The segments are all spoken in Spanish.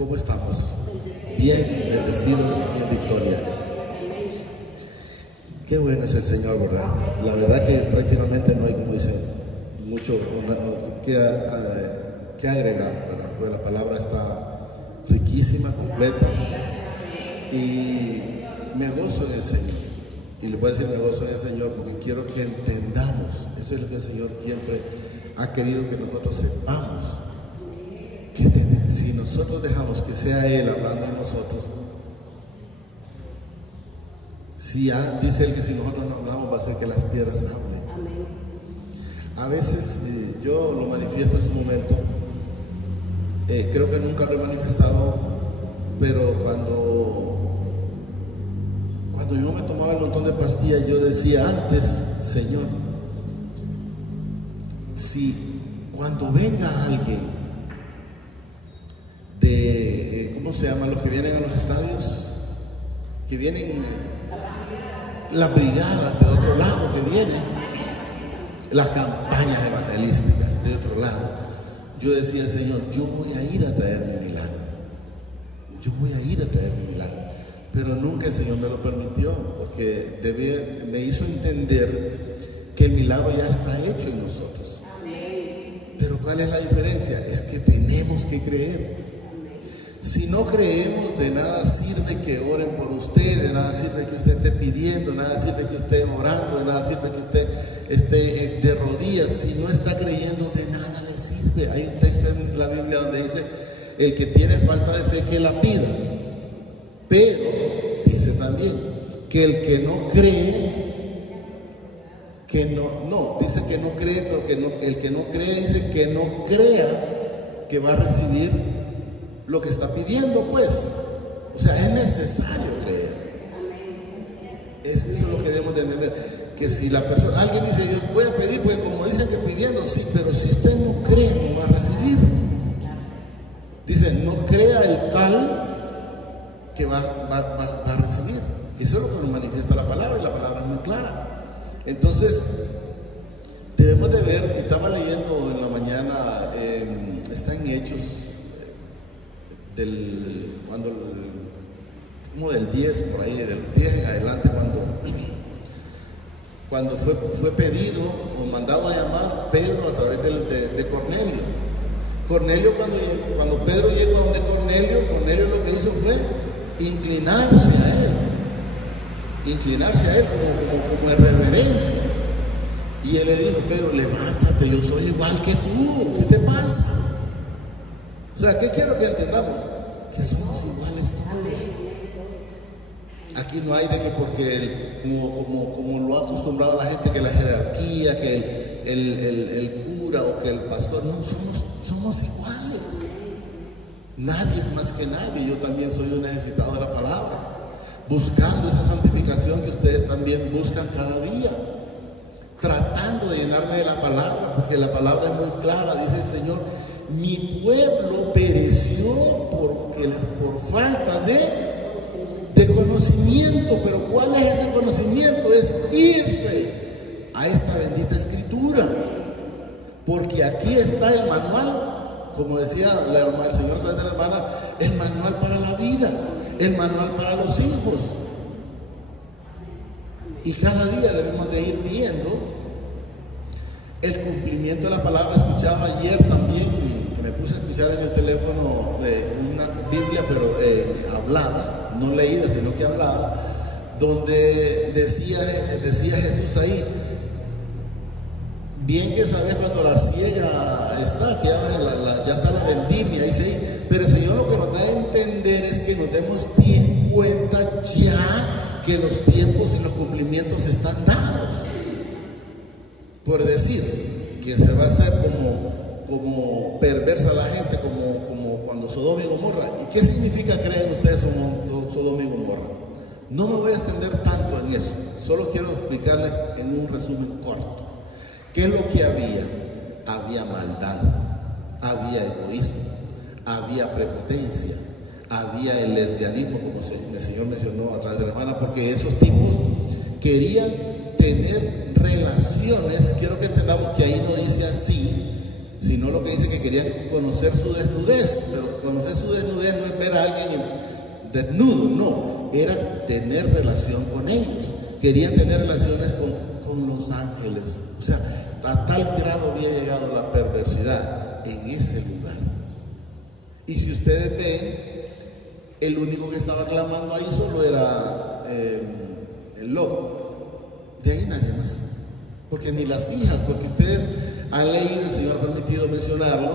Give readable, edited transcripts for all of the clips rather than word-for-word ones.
¿Cómo estamos? Bien, bendecidos y en victoria. Qué bueno es el Señor, ¿verdad? La verdad que prácticamente no hay, como dicen, mucho que agregar, ¿verdad? Porque la palabra está riquísima, completa, y me gozo en el Señor. Y le voy a decir me gozo en el Señor porque quiero que entendamos, eso es lo que el Señor siempre ha querido que nosotros sepamos, que si nosotros dejamos que sea Él hablando de nosotros, dice Él que si nosotros no hablamos va a ser que las piedras hablen. Amén. A veces yo lo manifiesto en su momento, creo que nunca lo he manifestado, pero cuando yo me tomaba el montón de pastillas, yo decía antes, Señor, si cuando venga alguien de, ¿cómo se llama? Los que vienen a los estadios, que vienen, las brigadas de otro lado que vienen, las campañas evangelísticas de otro lado, yo decía, Señor, yo voy a ir a traer mi milagro, yo voy a ir a traer mi milagro. Pero nunca el Señor me lo permitió, porque me hizo entender que el milagro ya está hecho en nosotros. Pero ¿cuál es la diferencia? Es que tenemos que creer. Si no creemos, de nada sirve que oren por usted, de nada sirve que usted esté pidiendo, de nada sirve que usted esté orando, de nada sirve que usted esté de rodillas. Si no está creyendo, de nada le sirve. Hay un texto en la Biblia donde dice, el que tiene falta de fe, que la pida. Pero dice también que el que no cree, dice que no cree, pero el que no cree dice que no crea que va a recibir lo que está pidiendo, pues. O sea, es necesario creer. Eso es lo que debemos de entender. Que si la persona, alguien dice, yo voy a pedir, pues como dicen que pidiendo, sí, pero si usted no cree, no va a recibir. Dice, no crea el tal que va a recibir. Eso es lo que nos manifiesta la palabra, y la palabra es muy clara. Entonces debemos de ver, estaba leyendo en la mañana, está en Hechos como del 10 por ahí, del 10 en adelante, cuando fue pedido o mandado a llamar Pedro a través de Cornelio. Cornelio, cuando Pedro llegó a donde Cornelio lo que hizo fue inclinarse a él como en reverencia. Y él le dijo, Pedro, levántate, yo soy igual que tú, ¿qué te pasa? O sea, ¿qué quiero que entendamos? Que somos iguales todos. Aquí no hay de que porque como lo ha acostumbrado la gente, que la jerarquía, que el cura o que el pastor, no, somos iguales. Nadie es más que nadie. Yo también soy un necesitado de la palabra, buscando esa santificación que ustedes también buscan cada día, tratando de llenarme de la palabra, porque la palabra es muy clara. Dice el Señor, mi pueblo pereció por falta de conocimiento. Pero ¿cuál es ese conocimiento? Es irse a esta bendita escritura, porque aquí está el manual. Como decía el Señor a través de la hermana, el manual para la vida, el manual para los hijos. Y cada día debemos de ir viendo el cumplimiento de la palabra. Escuchaba ayer también, que me puse a escuchar en el teléfono una Biblia, pero hablada, no leída, sino que hablada, donde decía Jesús ahí, bien que sabes cuando la siega está, que ya está la vendimia, dice ahí, pero el Señor lo que nos da a entender es que nos demos cuenta ya que los tiempos y los cumplimientos están dados. Por decir que se va a hacer como perversa la gente, como cuando Sodoma y Gomorra. ¿Y qué significa, creen ustedes, Sodoma y Gomorra? No me voy a extender tanto en eso, solo quiero explicarles en un resumen corto. ¿Qué es lo que había? Había maldad, había egoísmo, había prepotencia, había el lesbianismo, como el Señor mencionó a través de la hermana, porque esos tipos querían tener relaciones. Quiero que entendamos que ahí no dice así, sino lo que que dice que querían conocer su desnudez, pero conocer su desnudez no es ver a alguien desnudo, no, era tener relación con ellos. Querían tener relaciones con los ángeles. O sea, a tal grado había llegado la perversidad en ese lugar. Y si ustedes ven, el único que estaba clamando ahí solo era el loco. De ahí nadie más. Porque ni las hijas, porque ustedes han leído, el Señor ha permitido mencionarlo,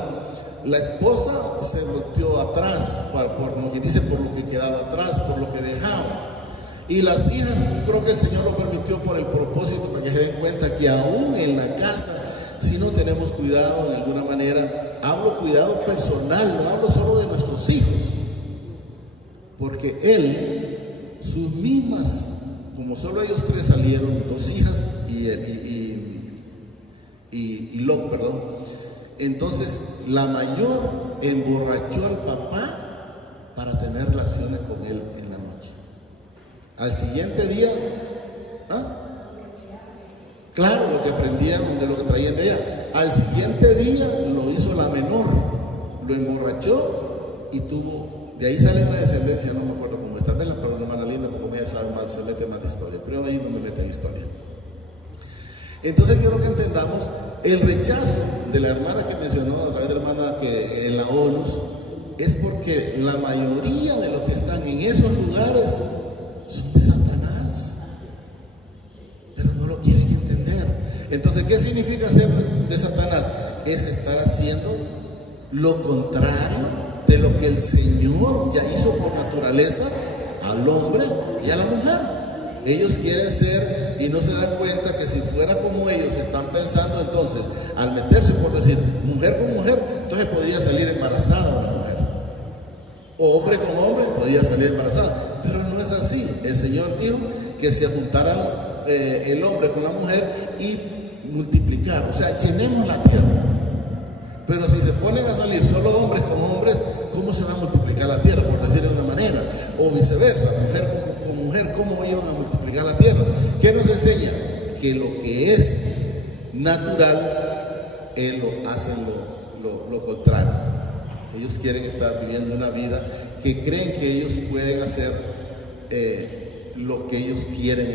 la esposa se volteó atrás, por lo que dice, por lo que quedaba atrás, por lo que dejaba. Y las hijas, yo creo que el Señor lo permitió por el propósito, para que se den cuenta que aún en la casa, si no tenemos cuidado de alguna manera, hablo cuidado personal, no hablo solo de nuestros hijos, porque él, sus mismas, como solo ellos tres salieron, dos hijas y Lot, perdón, entonces la mayor emborrachó al papá para tener relaciones con él en la noche. Al siguiente día, claro, lo que aprendían de lo que traían de ella. Al siguiente día lo hizo la menor, lo emborrachó y tuvo, de ahí sale una descendencia, no me acuerdo cómo es, tal vez la hermana Linda, porque como ella sabe más, se mete más de historia, pero ahí no me mete en historia. Entonces quiero que entendamos el rechazo de la hermana que mencionó, a través de la hermana que en la ONU, es porque la mayoría de los que están en esos lugares son de Satanás, pero no lo quieren entender. Entonces, ¿qué significa ser de Satanás? Es estar haciendo lo contrario de lo que el Señor ya hizo por naturaleza al hombre y a la mujer. Ellos quieren ser y no se dan cuenta que si fuera como ellos están pensando, entonces al meterse, por decir, mujer con mujer, entonces podría salir embarazada una mujer, o hombre con hombre podía salir embarazada, pero no es así. El Señor dijo que se juntaran el hombre con la mujer y multiplicar, o sea, llenemos la tierra. Pero si se ponen a salir solo hombres con hombres, ¿cómo se va a multiplicar la tierra? Por decirlo de una manera, o viceversa, mujer con mujer, ¿cómo iban a multiplicar la tierra? ¿Qué nos enseña? Que lo que es natural, Él lo hace lo contrario. Ellos quieren estar viviendo una vida que creen que ellos pueden hacer lo que ellos quieren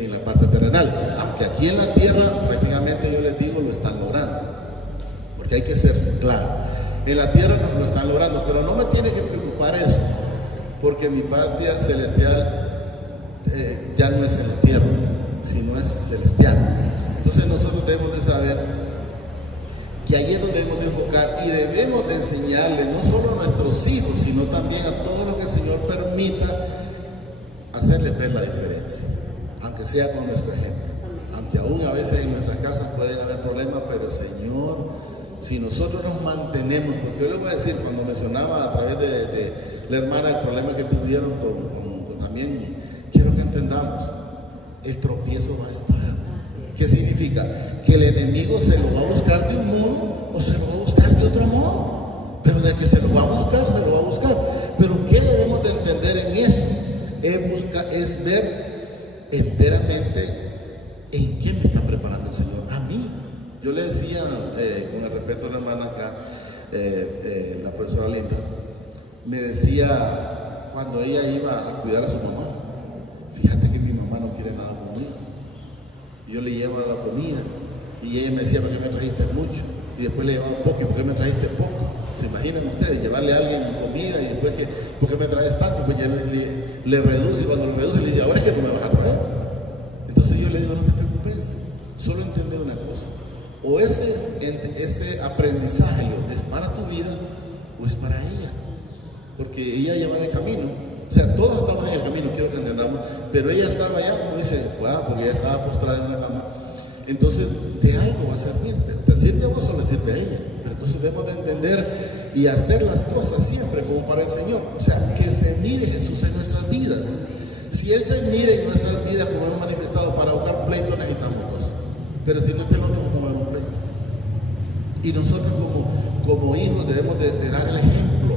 en la parte terrenal, aunque aquí en la tierra prácticamente, yo les digo, lo están logrando, porque hay que ser claro, en la tierra lo están logrando, pero no me tiene que preocupar eso, porque mi patria celestial ya no es en la tierra, sino es celestial. Entonces nosotros debemos de saber que ahí es donde debemos de enfocar y debemos de enseñarle no solo a nuestros hijos, sino también a todo lo que el Señor permita, hacerles ver la diferencia, aunque sea con nuestro ejemplo. Aunque aún a veces en nuestras casas pueden haber problemas, pero Señor, si nosotros nos mantenemos, porque yo les voy a decir, cuando mencionaba a través de la hermana el problema que tuvieron con también, quiero que entendamos, el tropiezo va a estar. ¿Qué significa? Que el enemigo se lo va a buscar de un modo o se lo va a buscar de otro modo, pero de que se lo va a buscar, se lo va a buscar. Pero ¿qué debemos de entender en eso? Es ver enteramente en qué me está preparando el Señor a mí. Yo le decía, con el respeto a la hermana acá, la profesora Linda, me decía cuando ella iba a cuidar a su mamá, fíjate que mi mamá no quiere nada conmigo. Yo le llevo la comida y ella me decía, ¿por qué me trajiste mucho? Y después le llevaba poco, ¿y por qué me trajiste poco? ¿Se imaginan ustedes llevarle a alguien comida y después que, ¿por qué me traes tanto? Pues ya le reduce, y cuando le reduce le dice, ahora es que no me vas a traer. Entonces yo le digo, no te preocupes, solo entender una cosa, o ese aprendizaje es para tu vida o es para ella, porque ella ya va de camino. O sea, todos estamos en el camino, quiero que entendamos, pero ella estaba allá, como dice, porque ella estaba postrada en una cama. Entonces, de algo va a servirte. ¿Te sirve a vos o le sirve a ella? Pero entonces debemos de entender y hacer las cosas siempre como para el Señor. O sea, que se mire Jesús en nuestras vidas. Si Él se mire en nuestras vidas como hemos manifestado, para ahogar pleito necesitamos dos. Pero si no está el otro, ¿cómo va a haber un pleito? Y nosotros como hijos debemos de dar el ejemplo.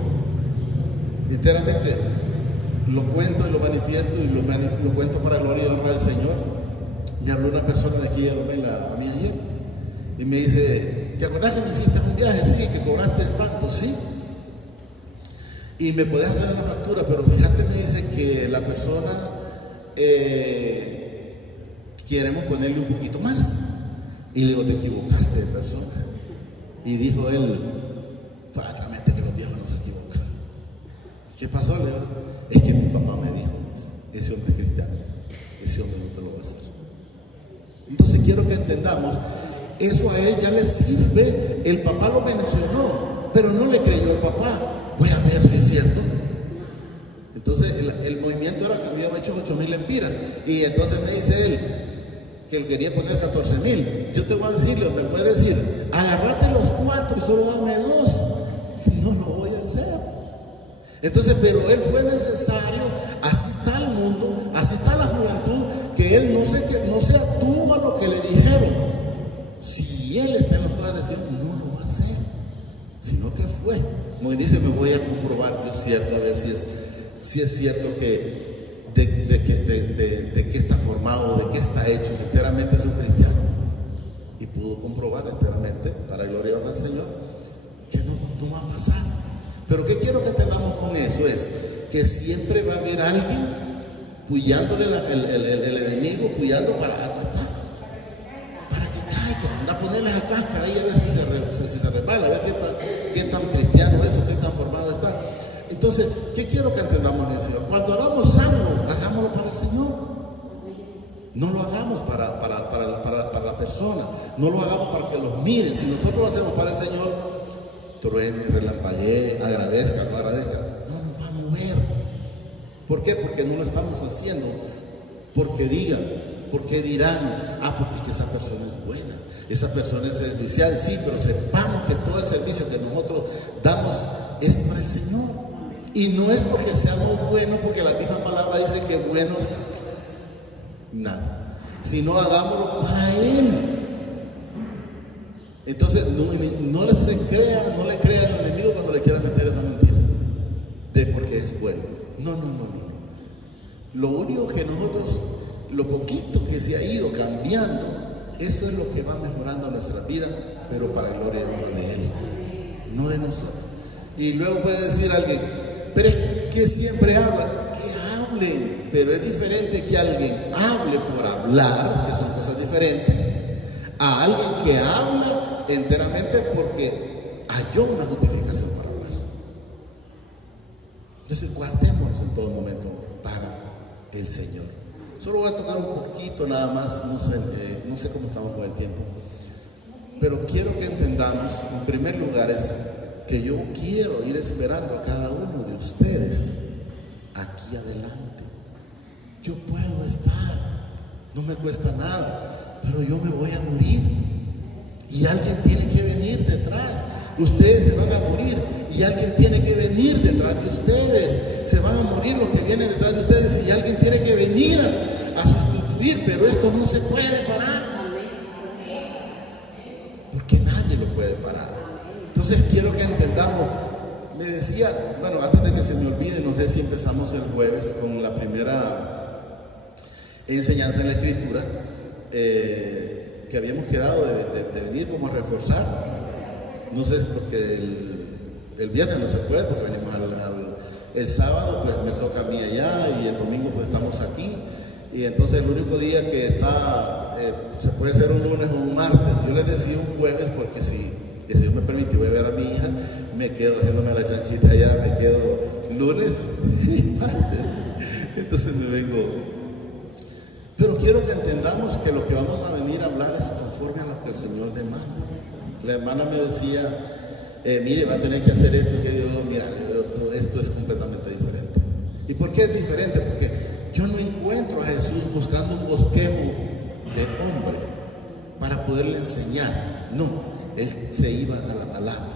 Literalmente, lo cuento y lo manifiesto y lo cuento para gloria y honra del Señor. Me habló una persona de aquí de Lomela a mí ayer y me dice, ¿te acordás que me hiciste un viaje? Sí, que cobraste tanto, sí. Y me podés hacer una factura, pero fíjate, me dice que la persona queremos ponerle un poquito más. Y le digo, te equivocaste de persona. Y dijo él, francamente, que los viejos no se equivocan. ¿Qué pasó? Le digo, es que mi papá me dijo, ese hombre es cristiano, ese hombre no te lo va a hacer. Entonces quiero que entendamos, eso a él ya le sirve. El papá lo mencionó, pero no le creyó el papá. Voy a ver si es cierto. Entonces el movimiento era que había hecho 8,000 lempiras. Y entonces me dice él que él quería poner 14,000. Yo te voy a decirle, me puede decir, agarrate los 4 y solo dame 2. No lo voy a hacer. Entonces, pero él fue necesario. Así está el mundo, así está la juventud, que él no se atuvo a lo que le dijeron. Si él está en las cosas de Dios, no lo va a hacer, sino que fue. Como dice, me voy a comprobar, yo es cierto, a ver si es cierto que de qué está formado, de qué está hecho, si enteramente es un cristiano. Y pudo comprobar enteramente, para gloria y honra del Señor, que no va a pasar. Pero ¿qué quiero que tengamos con eso? Es que siempre va a haber alguien puyándole el enemigo, puyando para atacar, para que caiga, anda a ponerle la cáscara ahí a ver si se resbala, a ver qué tan cristiano es o qué tan formado está. Entonces, ¿qué quiero que entendamos en el Señor? Cuando hagamos algo, hagámoslo para el Señor. No lo hagamos para la persona, no lo hagamos para que los miren. Si nosotros lo hacemos para el Señor, truene, relampaguee, agradezca, no agradezca, no nos va a mover. ¿Por qué? Porque no lo estamos haciendo porque digan, porque dirán, porque es que esa persona es buena, esa persona es servicial. Sí, pero sepamos que todo el servicio que nosotros damos es para el Señor. Y no es porque seamos buenos, porque la misma palabra dice que buenos, nada, sino hagámoslo para Él. Entonces, no le crea al enemigo cuando le quiera meter esa mentira de porque es bueno. No. Lo único que nosotros, lo poquito que se ha ido cambiando, eso es lo que va mejorando nuestra vida, pero para gloria y honra de Él, no de nosotros. Y luego puede decir alguien, pero es que siempre habla, que hablen, pero es diferente que alguien hable por hablar, que son cosas diferentes, a alguien que habla enteramente porque halló una justificación para hablar. Entonces guardémonos en todo momento para el Señor. Solo voy a tocar un poquito nada más, no sé cómo estamos con el tiempo, pero quiero que entendamos, en primer lugar, es que yo quiero ir esperando a cada uno de ustedes aquí adelante. Yo puedo estar, no me cuesta nada, pero yo me voy a morir y alguien tiene que venir detrás. Ustedes se van a morir y alguien tiene que venir detrás de ustedes. Se van a morir los que vienen detrás de ustedes y alguien tiene que venir a sustituir, pero esto no se puede parar, porque nadie lo puede parar. Entonces quiero que entendamos. Me decía, bueno, antes de que se me olvide, no sé si empezamos el jueves con la primera enseñanza en la Escritura, que habíamos quedado de venir como a reforzar. No sé, es porque el viernes no se puede, porque venimos el sábado, pues me toca a mí allá, y el domingo pues estamos aquí, y entonces el único día que está, se puede ser un lunes o un martes. Yo les decía un jueves porque si el Señor me permite, voy a ver a mi hija, me quedo haciéndome la chancita allá, me quedo lunes y martes, entonces me vengo. Pero quiero que entendamos que lo que vamos a venir a hablar es conforme a lo que el Señor demanda. La hermana me decía, mire, va a tener que hacer esto, que yo, mira, esto es completamente diferente. ¿Y por qué es diferente? Porque yo no encuentro a Jesús buscando un bosquejo de hombre para poderle enseñar. No, Él se iba a la palabra.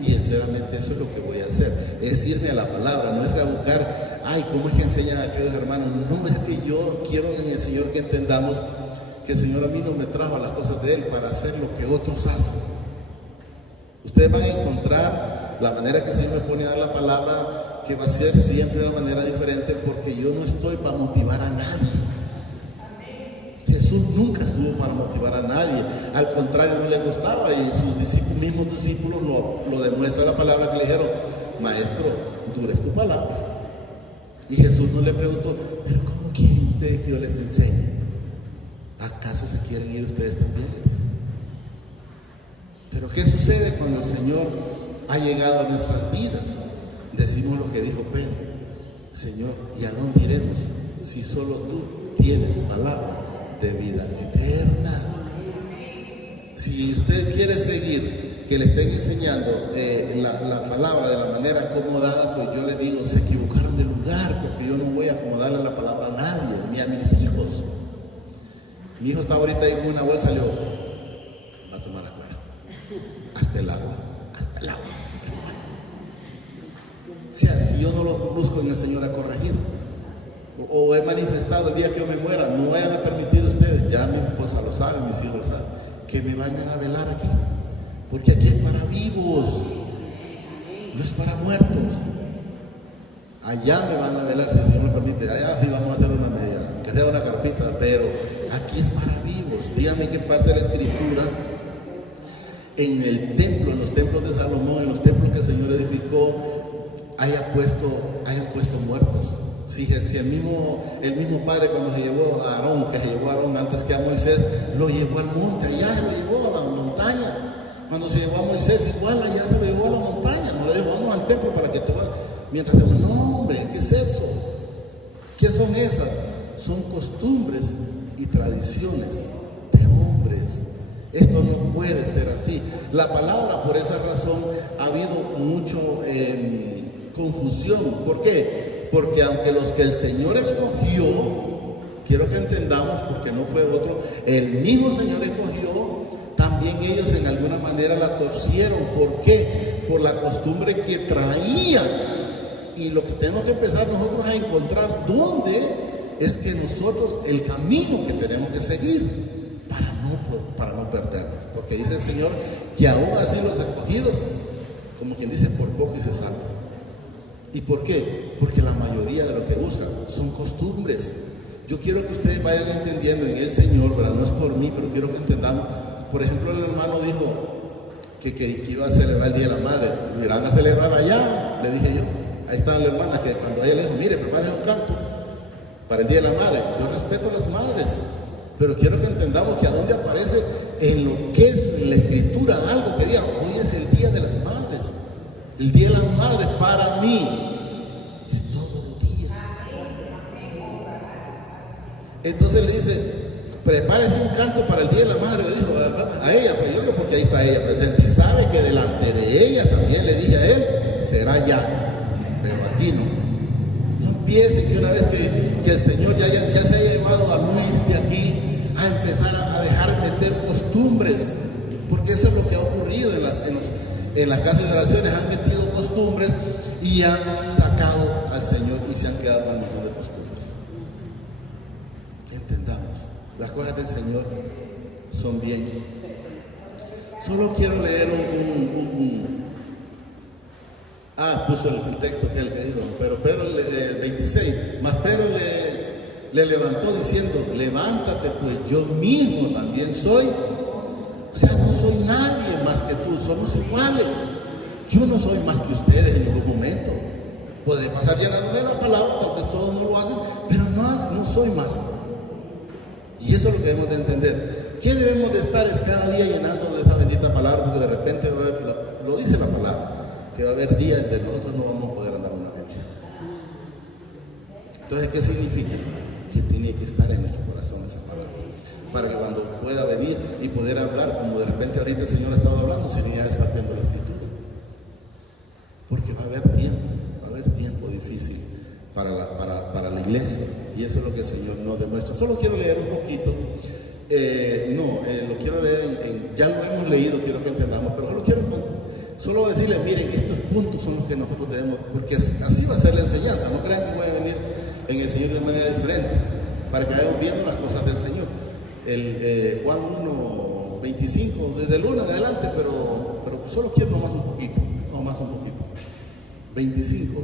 Y sinceramente eso es lo que voy a hacer, es irme a la palabra, no es a buscar, ¿cómo es que enseñan a aquellos hermanos? No, es que yo quiero en el Señor que entendamos que el Señor a mí no me trajo a las cosas de Él para hacer lo que otros hacen. Ustedes van a encontrar la manera que el Señor me pone a dar la palabra, que va a ser siempre de una manera diferente, porque yo no estoy para motivar a nadie. Jesús nunca estuvo para motivar a nadie, al contrario, no le gustaba, y sus mismos discípulos lo demuestra la palabra que le dijeron: maestro, dura es tu palabra. Y Jesús no le preguntó: pero ¿cómo quieren ustedes que yo les enseñe? ¿Acaso se quieren ir ustedes también? Pero ¿qué sucede cuando el Señor ha llegado a nuestras vidas? Decimos lo que dijo Pedro: Señor, ¿y a dónde iremos si solo tú tienes palabra de vida eterna? Si usted quiere seguir que le estén enseñando la palabra de la manera acomodada, pues yo le digo: se equivocaron de lugar, porque yo no voy a acomodarle la palabra a nadie, ni a mis hijos. Mi hijo está ahorita ahí con una bolsa, le digo: va a tomar afuera, hasta el agua. O sea, si yo no lo busco en el Señor a corregir, o he manifestado el día que yo me muera, no vayan a permitir ustedes, ya mi esposa lo sabe, mis hijos lo saben, que me vayan a velar aquí, porque aquí es para vivos, no es para muertos. Allá me van a velar, si el Señor me permite, allá sí vamos a hacer una media, aunque sea una carpita, pero aquí es para vivos. Dígame qué parte de la Escritura, en el templo, en los templos de Salomón, en los templos que el Señor edificó, hayan puesto muertos. Si el mismo Padre, cuando se llevó a Aarón, antes que a Moisés, lo llevó al monte, allá lo llevó a la montaña. Cuando se llevó a Moisés, igual allá se lo llevó a la montaña, no le dijo: vamos al templo para que te vayas. Mientras te voy, no hombre, ¿qué es eso? ¿Qué son esas? Son costumbres y tradiciones de hombres. Esto no puede ser así. La palabra, por esa razón, ha habido mucho confusión. ¿Por qué? Porque aunque los que el Señor escogió, quiero que entendamos, porque no fue otro, el mismo Señor escogió, también ellos en alguna manera la torcieron. ¿Por qué? Por la costumbre que traían. Y lo que tenemos que empezar nosotros a encontrar dónde es que nosotros, el camino que tenemos que seguir para no perdernos. Porque dice el Señor que aún así los escogidos, como quien dice, por poco y se salvan. ¿Y por qué? Porque la mayoría de lo que usan son costumbres. Yo quiero que ustedes vayan entendiendo en el Señor, ¿verdad? No es por mí, pero quiero que entendamos. Por ejemplo, el hermano dijo que iba a celebrar el Día de la Madre. ¿Irán a celebrar allá? Le dije yo. Ahí estaba la hermana que cuando ella le dijo: mire, prepárese un canto para el Día de la Madre. Yo respeto a las madres, pero quiero que entendamos que a dónde aparece en lo que es en la Escritura algo que diga: hoy es el Día de las Madres. El Día de las Madres para mí es todos los días. Entonces le dice: prepárese un canto para el Día de la Madre, le dijo, ¿verdad? A ella, pues yo digo, porque ahí está ella presente y sabe que delante de ella también le dije a él: será ya, pero aquí no. No empiece que una vez que el Señor ya se haya llevado a Luis de aquí, a empezar a dejar meter costumbres, porque eso es lo que ha ocurrido en las casas de oraciones. Han metido costumbres y han sacado al Señor y se han quedado con un montón de costumbres. Entendamos, las cosas del Señor son bien. Solo quiero leer puso el texto que él que dijo, pero Pedro, el 26, mas Pedro le levantó diciendo: levántate, pues yo mismo también soy. O sea, no soy nadie más que tú, somos iguales. Yo no soy más que ustedes en ningún momento. Puede pasar llenándome la palabra, tal vez todos no lo hacen, pero no soy más. Y eso es lo que debemos de entender. ¿Qué debemos de estar? Es cada día llenándonos de esta bendita palabra, porque de repente va a haber, lo dice la palabra, que va a haber días en que nosotros no vamos a poder andar una Biblia. Entonces, ¿qué significa? Que tiene que estar en nuestro corazón esa palabra, para que cuando pueda venir y poder hablar, como de repente ahorita el Señor ha estado hablando, sin ya estar viendo la Escritura. Porque va a haber tiempo difícil para la iglesia, y eso es lo que el Señor nos demuestra. Solo quiero leer un poquito, lo quiero leer ya lo hemos leído, quiero que entendamos, pero solo decirles: miren, estos puntos son los que nosotros debemos, porque así va a ser la enseñanza. No crean que voy a venir en el Señor de manera diferente, para que vayamos viendo las cosas del Señor. Juan 1, 25, desde el 1 en adelante, pero solo quiero nomás un poquito. 25,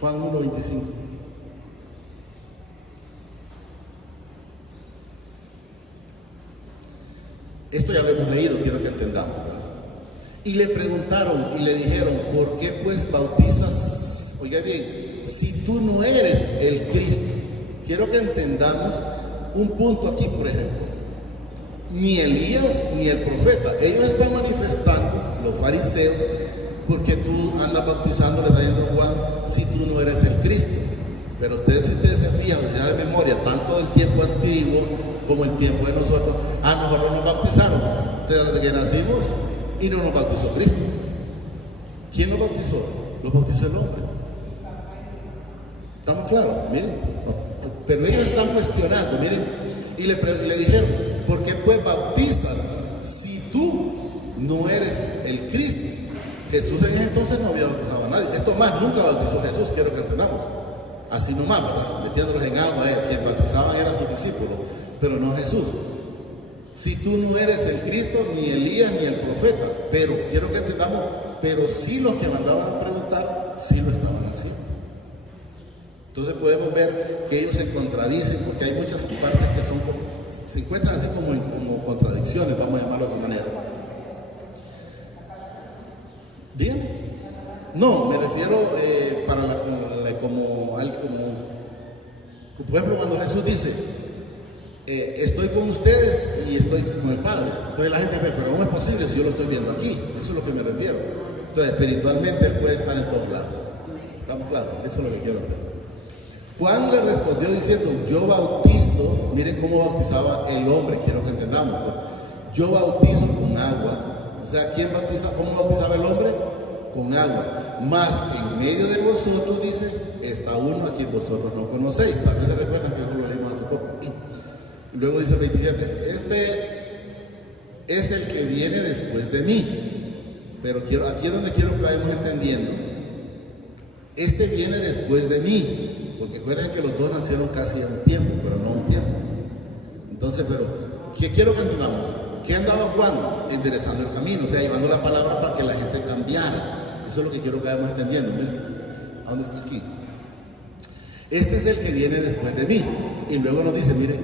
Juan 1, 25. Esto ya lo hemos leído, quiero que entendamos, ¿verdad? Y le preguntaron y le dijeron, ¿por qué pues bautizas? Oiga bien, si tú no eres el Cristo. Quiero que entendamos un punto aquí, por ejemplo. Ni Elías ni el profeta, ellos están manifestando, los fariseos, porque tú andas bautizando, le trayendo a Juan, si tú no eres el Cristo. Pero ustedes, si ustedes se fijan, ya de memoria, tanto del tiempo antiguo como el tiempo de nosotros, a nosotros nos bautizaron desde que nacimos y no nos bautizó Cristo. ¿Quién nos bautizó? Los bautizó el hombre. ¿Estamos claros? Miren, pero ellos están cuestionando, miren, y le dijeron, ¿por qué pues bautizas si tú no eres el Cristo? Jesús en ese entonces no había bautizado a nadie. Esto más, nunca bautizó Jesús, quiero que entendamos. Así nomás, ¿verdad? Metiéndolos en agua, quien bautizaban eran sus discípulos, pero no Jesús. Si tú no eres el Cristo, ni Elías, ni el profeta, pero quiero que entendamos, pero sí los que mandaban a preguntar, sí lo estaban haciendo. Entonces podemos ver que ellos se contradicen, porque hay muchas partes que son, se encuentran así como contradicciones, vamos a llamarlo de esa manera. ¿Bien? No, me refiero por ejemplo, cuando Jesús dice, estoy con ustedes y estoy con el Padre. Entonces la gente dice, pero ¿cómo es posible si yo lo estoy viendo aquí? Eso es lo que me refiero. Entonces, espiritualmente Él puede estar en todos lados. ¿Estamos claros? Eso es lo que quiero hacer. Juan le respondió diciendo, yo bautizo, miren cómo bautizaba el hombre, quiero que entendamos, ¿no? Yo bautizo con agua. O sea, ¿quién bautiza? ¿Cómo bautizaba el hombre? Con agua. Más en medio de vosotros, dice, está uno a quien vosotros no conocéis. Tal vez se recuerdan que eso lo leímos hace poco. Luego dice el 27, este es el que viene después de mí. Pero aquí es donde quiero que vayamos entendiendo. Este viene después de mí. Porque acuérdense que los dos nacieron casi a un tiempo, pero no a un tiempo. Entonces, pero, ¿qué quiero que entendamos? ¿Qué andaba Juan? Enderezando el camino, o sea, llevando la palabra para que la gente cambiara. Eso es lo que quiero que vayamos entendiendo. Miren, ¿a dónde está aquí? Este es el que viene después de mí. Y luego nos dice, miren,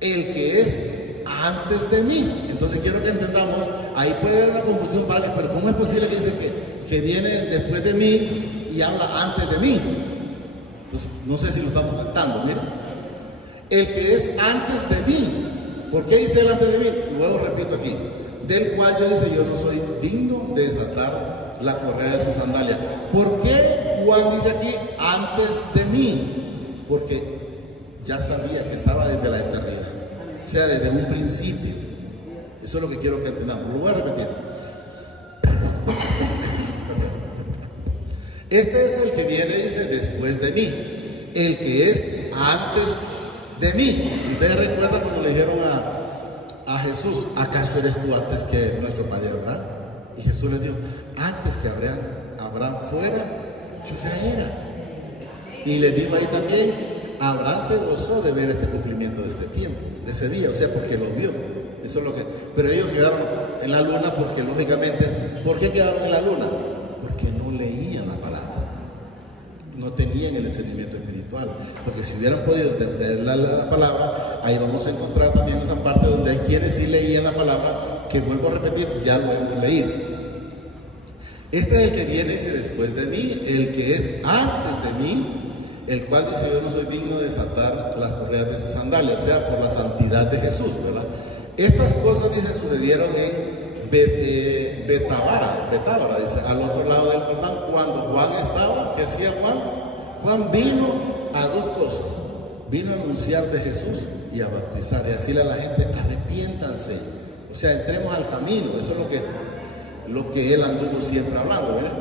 el que es antes de mí. Entonces quiero que entendamos, ahí puede haber una confusión para alguien, pero ¿cómo es posible que dice que viene después de mí y habla antes de mí? Pues no sé si lo estamos captando, miren. El que es antes de mí. ¿Por qué dice él antes de mí? Luego repito aquí. Del cual yo dice, yo no soy digno de desatar la correa de sus sandalias. ¿Por qué Juan dice aquí antes de mí? Porque ya sabía que estaba desde la eternidad. O sea, desde un principio. Eso es lo que quiero que entendamos. Lo voy a repetir. Este es el que viene, dice, después de mí. El que es antes de mí. Si ustedes recuerdan cuando le dijeron a Jesús, ¿acaso eres tú antes que nuestro padre Abraham? Y Jesús le dijo, antes que Abraham fuera, yo ya era. Y le dijo ahí también, Abraham se gozó de ver este cumplimiento de este tiempo, de ese día, o sea, porque lo vio. Eso es lo que. Pero ellos quedaron en la luna porque, lógicamente, ¿por qué quedaron en la luna? Porque no leían la palabra. No tenían el discernimiento espiritual, porque si hubieran podido entender la palabra, ahí vamos a encontrar también esa parte donde hay quienes sí leían la palabra, que vuelvo a repetir, ya lo hemos leído. Este es el que viene, dice, después de mí, el que es antes de mí, el cual dice, yo no soy digno de desatar las correas de sus sandalias, o sea, por la santidad de Jesús, ¿verdad? Estas cosas, dice, sucedieron en Betábara, dice, al otro lado del Jordán, cuando Juan estaba. ¿Qué hacía Juan? Juan vino a dos cosas. Vino a anunciar de Jesús y a bautizar, y decirle a la gente, arrepiéntanse. O sea, entremos al camino. Eso es lo que él anduvo siempre hablando, ¿verdad?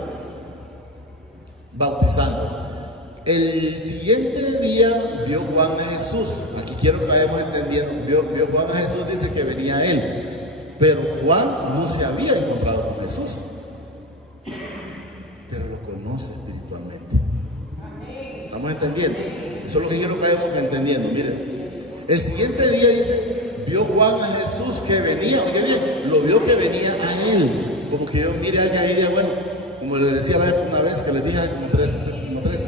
Bautizando. El siguiente día vio Juan a Jesús. Aquí quiero que vayamos entendiendo. Vio Juan a Jesús, dice que venía él. Pero Juan no se había encontrado con Jesús, pero lo conoce espiritualmente. ¿Estamos entendiendo? Eso es lo que quiero que vayamos entendiendo. Miren, el siguiente día dice, vio Juan a Jesús que venía, oye bien, lo vio que venía a él. Como que yo mire a alguien ahí, bueno, como les decía una vez, que les dije como tres.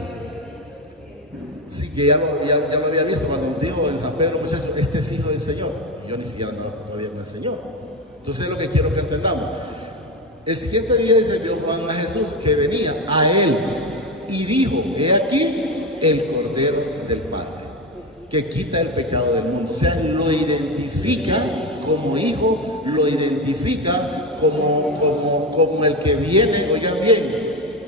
Sí, que ya lo había visto cuando dijo dijo en San Pedro, muchachos, este es hijo del Señor. Yo ni siquiera todavía con el Señor. Entonces es lo que quiero que entendamos. El siguiente día dice, vio Juan a Jesús que venía a él y dijo, he aquí el Cordero del Padre, que quita el pecado del mundo. O sea, lo identifica como hijo, lo identifica como el que viene, oigan bien,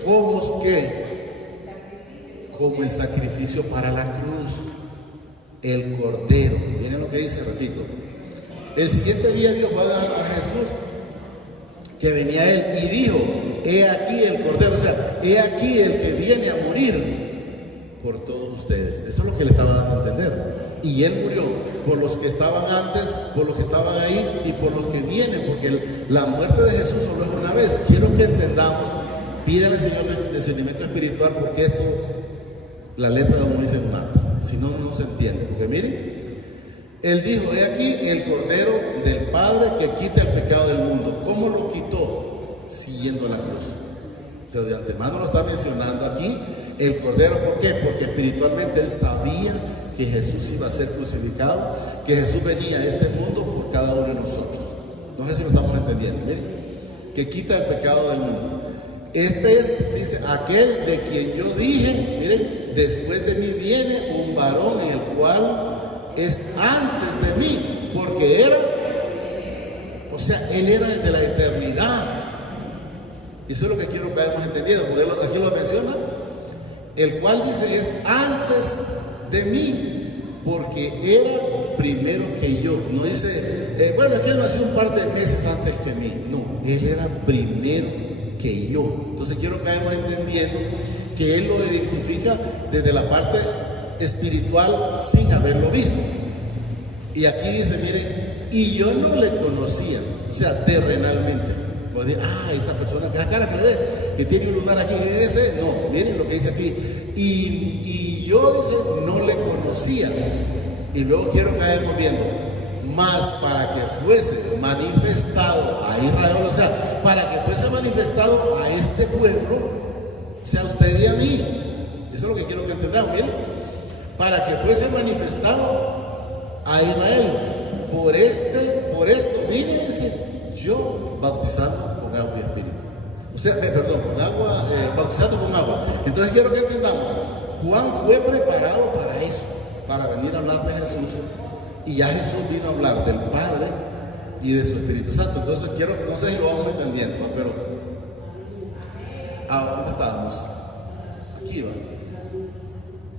como el sacrificio para la cruz, el Cordero. Miren lo que dice, repito. El siguiente día vio Juan a Jesús que venía a él y dijo, he aquí el Cordero, o sea, he aquí el que viene a morir por todos ustedes. Eso es lo que le estaba dando a entender. Y él murió por los que estaban antes, por los que estaban ahí y por los que vienen, porque la muerte de Jesús solo es una vez. Quiero que entendamos, pídale al Señor discernimiento espiritual, porque esto, la letra como dice, mata. Si no, no se entiende. Porque miren, él dijo, he aquí el Cordero del Padre que quita el pecado del mundo. ¿Cómo lo quitó? Siguiendo la cruz. Pero de antemano lo está mencionando aquí, el Cordero. ¿Por qué? Porque espiritualmente él sabía que Jesús iba a ser crucificado, que Jesús venía a este mundo por cada uno de nosotros. No sé si lo estamos entendiendo. Miren, que quita el pecado del mundo. Este es, dice, aquel de quien yo dije, miren, después de mí viene un varón en el cual es antes de mí, porque era, o sea, él era desde la eternidad. Eso es lo que quiero que hayamos entendido, porque aquí lo menciona, el cual dice es antes de mí, porque era primero que yo. No dice, bueno, es que él nació un par de meses antes que mí. No, él era primero que yo. Entonces quiero que vayamos entendiendo que él lo identifica desde la parte espiritual sin haberlo visto. Y aquí dice, miren, y yo no le conocía, o sea, terrenalmente. Esa persona que cara que le ve, que tiene un lunar aquí, ese, no, miren lo que dice aquí. Y yo, dice, no le conocía. Y luego quiero que vayamos viendo, más para que fuese manifestado a Israel, o sea, para que fuese manifestado a este pueblo, o sea, a usted y a mí. Eso es lo que quiero que entendamos, miren. Para que fuese manifestado a Israel. Por esto vine, dice, yo bautizando con agua y espíritu. O sea, perdón, con agua, bautizando con agua. Entonces quiero que entendamos, Juan fue preparado para eso, para venir a hablar de Jesús. Y ya Jesús vino a hablar del Padre y de su Espíritu Santo. Entonces quiero, no sé si lo vamos entendiendo, ¿no? Pero ¿dónde estábamos? Aquí va.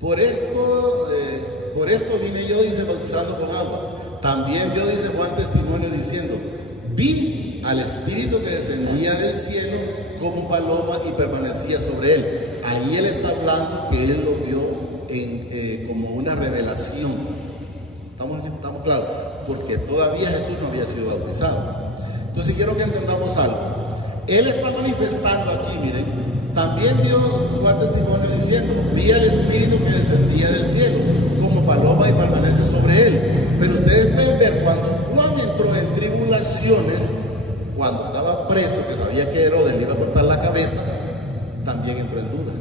Por esto vine yo, dice, bautizando con agua. También yo, dice Juan, testimonio diciendo, vi al Espíritu que descendía del cielo como paloma y permanecía sobre él. Ahí él está hablando que él lo vio como una revelación. ¿Estamos claros? Porque todavía Jesús no había sido bautizado. Entonces quiero que entendamos algo. Él está manifestando aquí, miren, también dio Juan testimonio diciendo, vi al Espíritu que descendía del cielo como paloma y permanece sobre él. Pero ustedes pueden ver, cuando Juan entró en tribulaciones, cuando estaba preso, que sabía que Herodes le iba a cortar la cabeza, también entró en duda.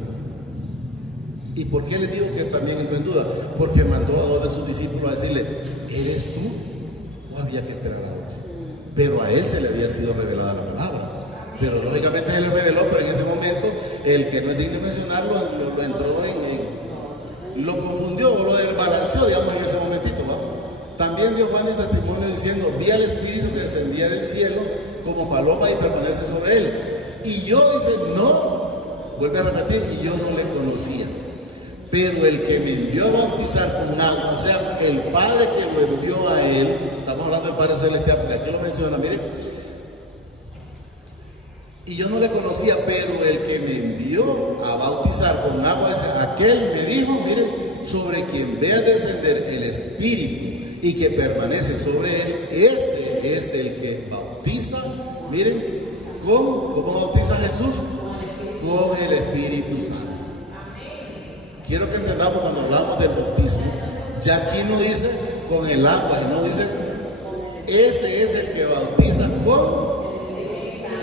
¿Y por qué les digo que también entró en duda? Porque mandó a dos de sus discípulos a decirle, ¿eres tú o había que esperar a otro? Pero a él se le había sido revelada la palabra. Pero lógicamente se le reveló, pero en ese momento el que no es digno de mencionarlo lo entró lo confundió, lo desbalanceó, digamos, en ese momentito, ¿va? También dio Juan el testimonio diciendo, vi al Espíritu que descendía del cielo como paloma y permanece sobre él. Y yo, dice, no, vuelve a repetir, y yo no le conocía. Pero el que me envió a bautizar con agua, o sea, el Padre que lo envió a él, estamos hablando del Padre Celestial, porque aquí lo menciona, miren. Y yo no le conocía, pero el que me envió a bautizar con agua, aquel me dijo, miren, sobre quien vea descender el Espíritu y que permanece sobre él, ese es el que bautiza, miren, ¿cómo bautiza Jesús? Con el Espíritu Santo. Quiero que entendamos cuando hablamos del bautismo, ya aquí no dice con el agua, no dice, ese es el que bautiza con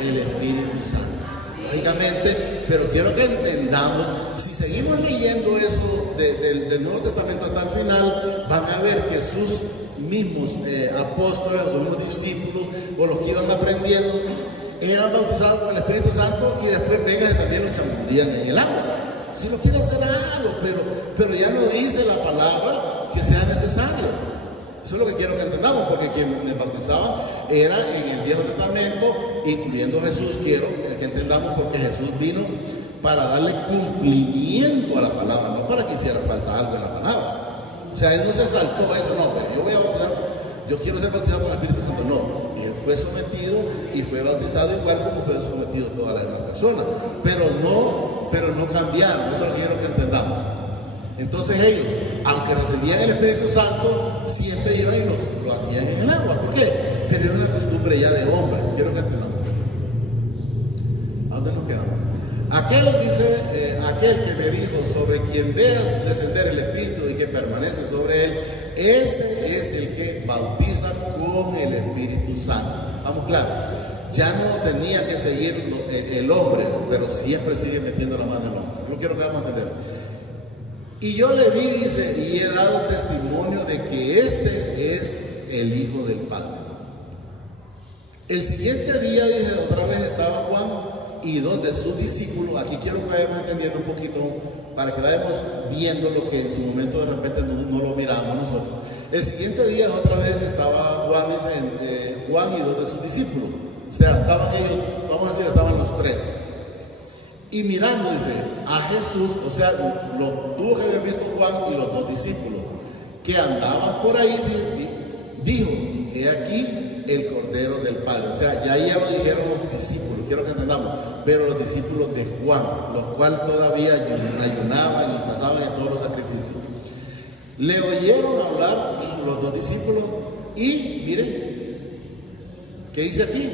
el Espíritu Santo. lógicamente, pero quiero que entendamos, si seguimos leyendo eso del Nuevo Testamento hasta el final, van a ver que sus mismos apóstoles, o sus mismos discípulos, o los que iban aprendiendo, eran bautizados con el Espíritu Santo y después vengan y también los zambulían en el agua. Si lo quiere hacer, hágalo, pero ya no dice la palabra que sea necesario. Eso es lo que quiero que entendamos, porque quien me bautizaba era en el Viejo Testamento, incluyendo Jesús. Quiero que entendamos porque Jesús vino para darle cumplimiento a la palabra, no para que hiciera falta algo en la palabra. O sea, él no se saltó eso, no, pero yo voy a bautizar, yo quiero ser bautizado con el Espíritu Santo. No, él fue sometido y fue bautizado igual como fue sometido todas las demás personas, pero no cambiaron. Eso es lo que quiero que entendamos. Entonces ellos, aunque recibían el Espíritu Santo, siempre iban y lo hacían en el agua. ¿Por qué? Pero era una costumbre ya de hombres. Quiero que entendamos. ¿A dónde nos quedamos? Aquel dice, aquel que me dijo, sobre quien veas descender el Espíritu y que permanece sobre él, ese es el que bautiza con el Espíritu Santo. ¿Estamos claros? Ya no tenía que seguir el hombre, pero siempre sigue metiendo la mano en el hombre. No quiero que vamos a entender. Y yo le vi, dice, y he dado testimonio de que este es el Hijo del Padre. El siguiente día, dije, otra vez estaba Juan y dos de sus discípulos. Aquí quiero que vayamos entendiendo un poquito para que vayamos viendo lo que en su momento de repente no lo mirábamos nosotros. El siguiente día otra vez estaba Juan, dice, Juan y dos de sus discípulos. O sea, estaban ellos, vamos a decir, estaban los tres. Y mirando, dice, a Jesús, o sea, tuvo que haber visto Juan y los dos discípulos que andaban por ahí, dijo, he aquí el Cordero del Padre. O sea, ya lo dijeron los discípulos, quiero que entendamos, pero los discípulos de Juan, los cuales todavía ayunaban y pasaban en todos los sacrificios. Le oyeron hablar los dos discípulos y, miren, ¿qué dice aquí?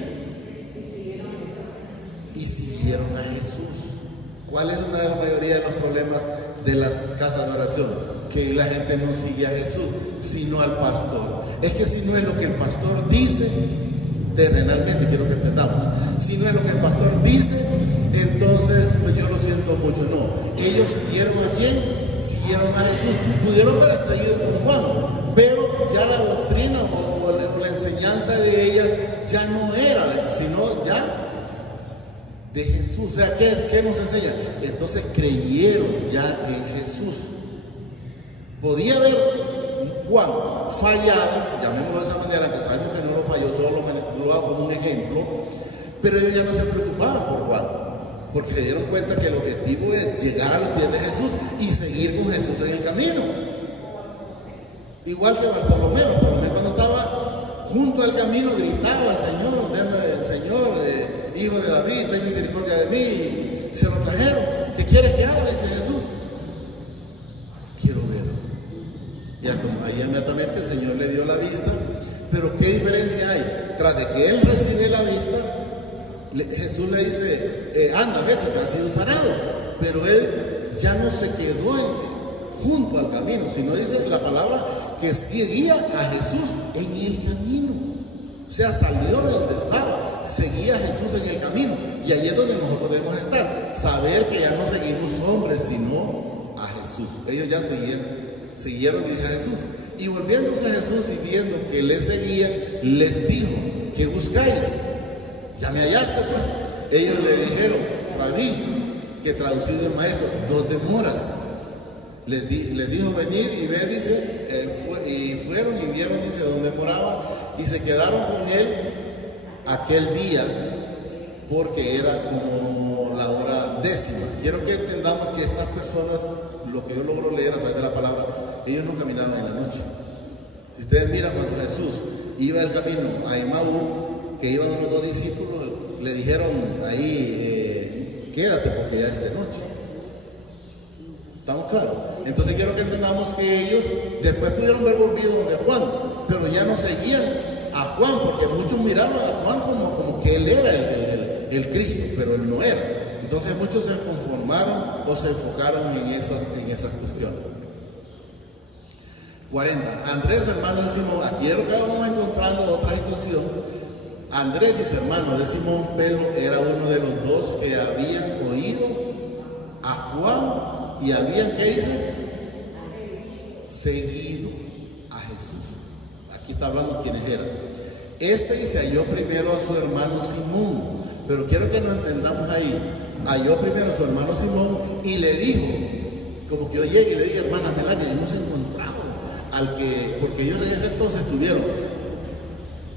Y siguieron a Jesús. ¿Cuál es una de la mayoría de los problemas de las casas de oración? Que la gente no sigue a Jesús, sino al pastor. Es que si no es lo que el pastor dice, terrenalmente, quiero que entendamos, si no es lo que el pastor dice, entonces, pues yo lo siento mucho. No, ellos siguieron a quién? Siguieron a Jesús. Pudieron haber seguido con Juan, pero ya la doctrina o la enseñanza de ellas ya no era, sino ya de Jesús. O sea, ¿qué nos enseña? Entonces creyeron ya en Jesús. Podía haber Juan fallado, llamémoslo de esa manera, que sabemos que no lo falló, solo lo hago como un ejemplo, pero ellos ya no se preocupaban por Juan, porque se dieron cuenta que el objetivo es llegar a los pies de Jesús y seguir con Jesús en el camino. Igual que Bartolomé cuando estaba junto al camino gritaba al Señor, denme, Señor, Hijo de David, ten misericordia de mí. Y se lo trajeron. ¿Qué quieres que haga? Dice Jesús. Quiero ver. Y ahí inmediatamente el Señor le dio la vista. Pero ¿qué diferencia hay? Tras de que él recibe la vista, Jesús le dice, anda, vete, te has sido sanado. Pero él ya no se quedó junto al camino, sino dice la palabra que seguía a Jesús en el camino. O sea, salió de donde estaba, seguía a Jesús en el camino. Y allí es donde nosotros debemos estar. Saber que ya no seguimos hombres, sino a Jesús. Ellos ya siguieron a Jesús. Y volviéndose a Jesús y viendo que les seguía, les dijo, ¿qué buscáis? Ya me hallaste, pues. Ellos le dijeron, Rabí, que traducido es maestro, ¿dónde moras? Les dijo, venid y ve, dice, y fueron y vieron, dice, dónde moraba, y se quedaron con él aquel día, porque era como la hora 10:00. Quiero que entendamos que estas personas, lo que yo logro leer a través de la palabra, ellos no caminaban en la noche. Si ustedes miran, cuando Jesús iba el camino a Emaú, que iban los dos discípulos, le dijeron ahí, quédate porque ya es de noche. ¿Estamos claros? Entonces quiero que entendamos que ellos después pudieron ver volvido donde Juan, pero ya no seguían a Juan, porque muchos miraban a Juan como que él era el Cristo, pero él no era. Entonces muchos se conformaron o se enfocaron en esas cuestiones. 40. Andrés, hermano, decimos, aquí es lo que vamos encontrando otra situación, Andrés, dice hermano de Simón Pedro, era uno de los dos que habían oído a Juan y habían, ¿qué dice? Seguido a Jesús. Aquí está hablando quiénes eran. Se halló primero a su hermano Simón, pero quiero que nos entendamos ahí. Halló primero a su hermano Simón y le dijo, como que yo llegué y le dije, hermana Melania, hemos encontrado porque ellos en ese entonces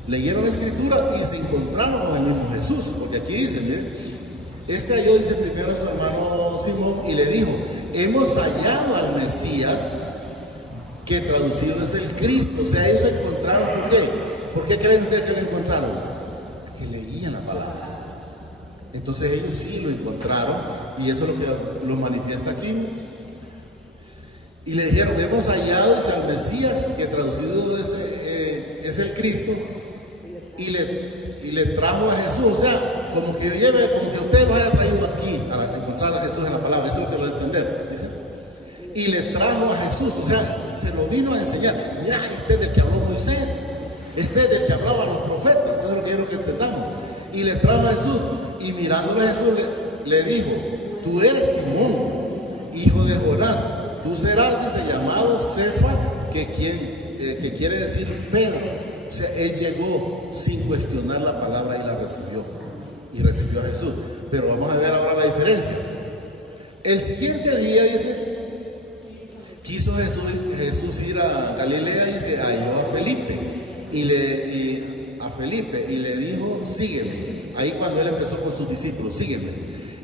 leyeron la escritura y se encontraron con el mismo Jesús, porque aquí dice, miren, halló, dice primero a su hermano Simón y le dijo, hemos hallado al Mesías, que traducido es el Cristo. O sea, ellos se encontraron, ¿por qué? ¿Por qué creen ustedes que lo encontraron? Que leían la palabra. Entonces ellos sí lo encontraron y eso es lo que lo manifiesta aquí. Y le dijeron, hemos hallado al Mesías, que traducido es el Cristo, y le trajo a Jesús. O sea, como que usted lo haya traído aquí a encontrar a Jesús en la palabra. Eso es lo que lo va a entender, dice. Y le trajo a Jesús, o sea, se lo vino a enseñar. Mira, este es del que habló Moisés, este es del que hablaban los profetas. Eso es lo que quiero que entendamos. Y le trajo a Jesús, y mirándole a Jesús le dijo, tú eres Simón, hijo de Jonás, tú serás, dice, llamado Cefa, que quiere decir Pedro. O sea, él llegó sin cuestionar la palabra y la recibió. Y recibió a Jesús. Pero vamos a ver ahora la diferencia. El siguiente día, dice, quiso Jesús ir a Galilea, dice, halló a Felipe y le dijo, sígueme. Ahí cuando él empezó con sus discípulos, sígueme.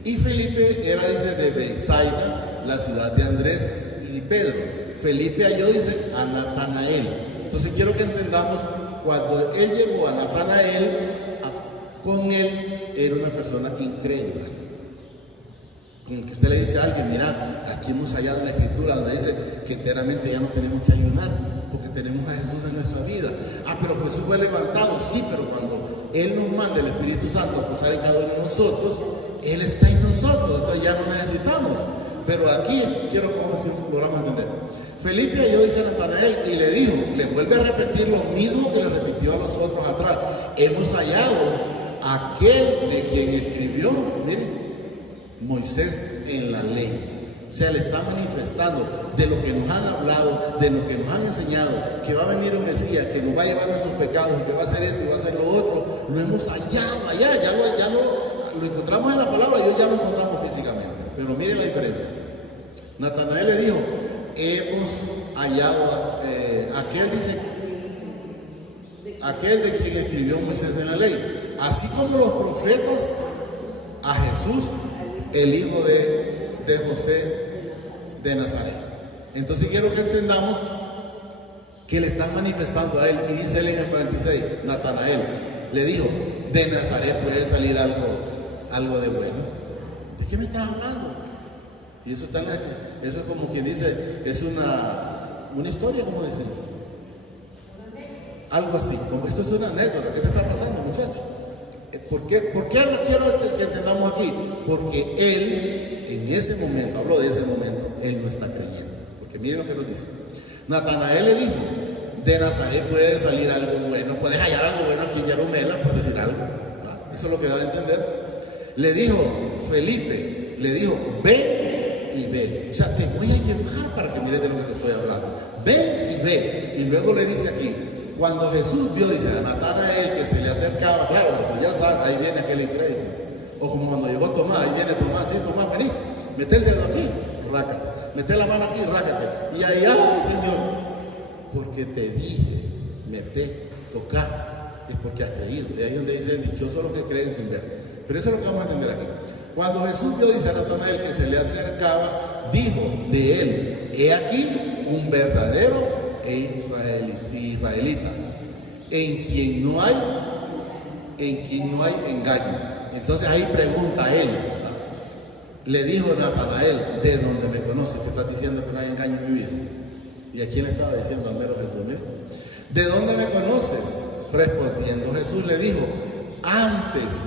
Y Felipe era, dice, de Betsaida, la ciudad de Andrés y Pedro. Felipe halló, dice, a Natanael. Entonces quiero que entendamos, cuando él llegó a Natanael, con él era una persona incrédula. Como que usted le dice a alguien, mira, aquí hemos hallado en la escritura donde dice que enteramente ya no tenemos que ayunar, porque tenemos a Jesús en nuestra vida. Pero Jesús fue levantado, sí, pero cuando Él nos manda el Espíritu Santo a posar en cada uno de nosotros, Él está en nosotros, entonces ya no necesitamos. Pero aquí quiero que logramos entender. Felipe halló, dice Natanael, y le dijo, le vuelve a repetir lo mismo que le repitió a los otros atrás. Hemos hallado a aquel de quien escribió, mire, Moisés en la ley. O sea, le está manifestando de lo que nos han hablado, de lo que nos han enseñado, que va a venir un Mesías, que nos va a llevar nuestros pecados, que va a hacer esto y va a hacer lo otro. Lo hemos hallado allá, ya lo encontramos en la palabra, y hoy ya lo encontramos físicamente. Pero mire la diferencia. Natanael le dijo, hemos hallado aquel de quien escribió Moisés en la ley, así como los profetas, a Jesús, el hijo de José de Nazaret. Entonces quiero que entendamos que le están manifestando a él, y dice él en el 46, Natanael le dijo, de Nazaret puede salir algo de bueno. ¿De qué me estás hablando? Y eso es como quien dice, es una historia, como dice, algo así, como esto es una anécdota. ¿Qué te está pasando, muchacho? ¿Por qué lo quiero que entendamos aquí? Porque él, en ese momento, hablo de ese momento, él no está creyendo. Porque miren lo que nos dice. Natanael le dijo, de Nazaret puede salir algo bueno, puedes hallar algo bueno aquí en Yarumela, por decir algo. Eso es lo que da a entender. Le dijo Felipe, le dijo, ven y ve. O sea, te voy a llevar para que mires de lo que te estoy hablando. Ven y ve. Y luego le dice aquí, cuando Jesús vio, dice, a Natanael que se le acercaba, claro, Jesús ya sabe, ahí viene aquel incrédulo. O como cuando llegó Tomás, ahí viene Tomás, sí, Tomás, vení, mete el dedo aquí, rácate, mete la mano aquí, rácate. Y ahí, ay, Señor, porque te dije, mete, tocar, es porque has creído. Y ahí es donde dice, dichosos los que creen sin ver. Pero eso es lo que vamos a entender aquí. Cuando Jesús vio, dice a Natanael que se le acercaba, dijo de él, he aquí un verdadero israelita, en quien no hay engaño. Entonces ahí pregunta a él, ¿no? Le dijo Natanael, ¿de dónde me conoces? ¿Qué estás diciendo que no hay engaño en mi vida? ¿Y a quién le estaba diciendo? Al mero Jesús. Mira, ¿de dónde me conoces? Respondiendo Jesús le dijo, antes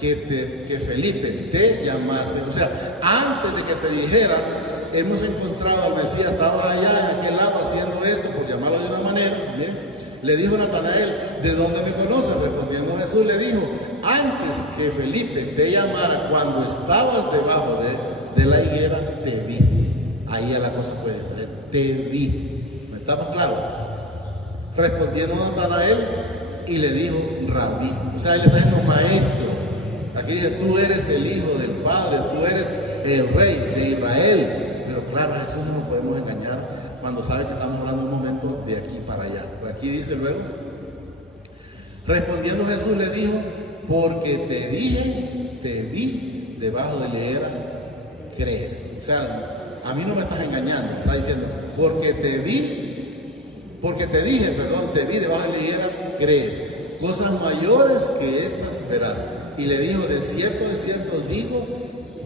que Felipe te llamase, o sea, antes de que te dijera, hemos encontrado al Mesías, estaba allá en aquel lado haciendo esto, por llamarlo de una manera, miren, Le dijo Natanael, ¿de dónde me conoces? Respondiendo Jesús le dijo, antes que Felipe te llamara, cuando estabas debajo de la higuera, te vi. Ahí la cosa fue diferente. Te vi. ¿Me estamos claros? Respondiendo Natanael y le dijo, Rabí. O sea, él está diciendo maestro. Aquí dice, tú eres el Hijo del Padre, tú eres el Rey de Israel. Pero claro, a Jesús no nos podemos engañar cuando sabe que estamos hablando un momento de aquí para allá. Pues aquí dice luego, respondiendo Jesús le dijo, porque te dije, te vi debajo de la higuera, crees. O sea, a mí no me estás engañando, está diciendo, porque te dije, te vi debajo de la higuera, crees. Cosas mayores que estas verás. Y le dijo, de cierto os digo,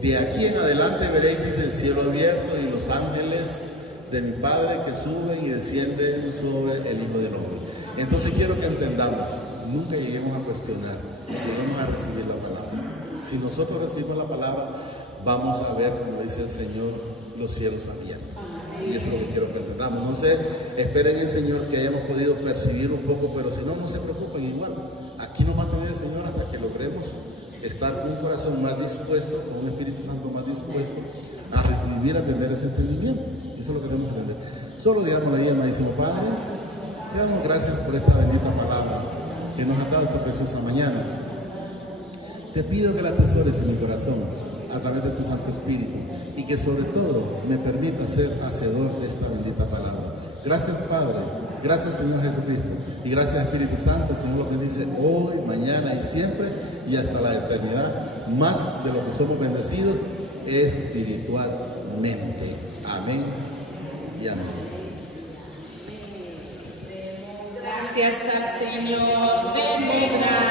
de aquí en adelante veréis, dice, el cielo abierto y los ángeles de mi Padre que suben y descienden sobre el Hijo del Hombre. Entonces quiero que entendamos, nunca lleguemos a cuestionar, lleguemos a recibir la palabra. Si nosotros recibimos la palabra, vamos a ver, como dice el Señor, los cielos abiertos. Y eso es lo que quiero que entendamos. No sé, esperen el Señor que hayamos podido percibir un poco, pero si no, no se preocupen, igual. Aquí nos va a tener el Señor hasta que logremos estar con un corazón más dispuesto, con un Espíritu Santo más dispuesto a recibir, a tener ese entendimiento. Eso es lo que tenemos que entender. Solo digámosle ahí, amadísimo Padre, te damos gracias por esta bendita palabra que nos ha dado esta preciosa mañana. Te pido que la atesores en mi corazón a través de tu Santo Espíritu y que sobre todo me permita ser hacedor de esta bendita palabra. Gracias Padre, gracias Señor Jesucristo y gracias Espíritu Santo. El Señor lo bendice hoy, mañana y siempre y hasta la eternidad. Más de lo que somos bendecidos espiritualmente. Amén y amén. Gracias al Señor, demos gracias.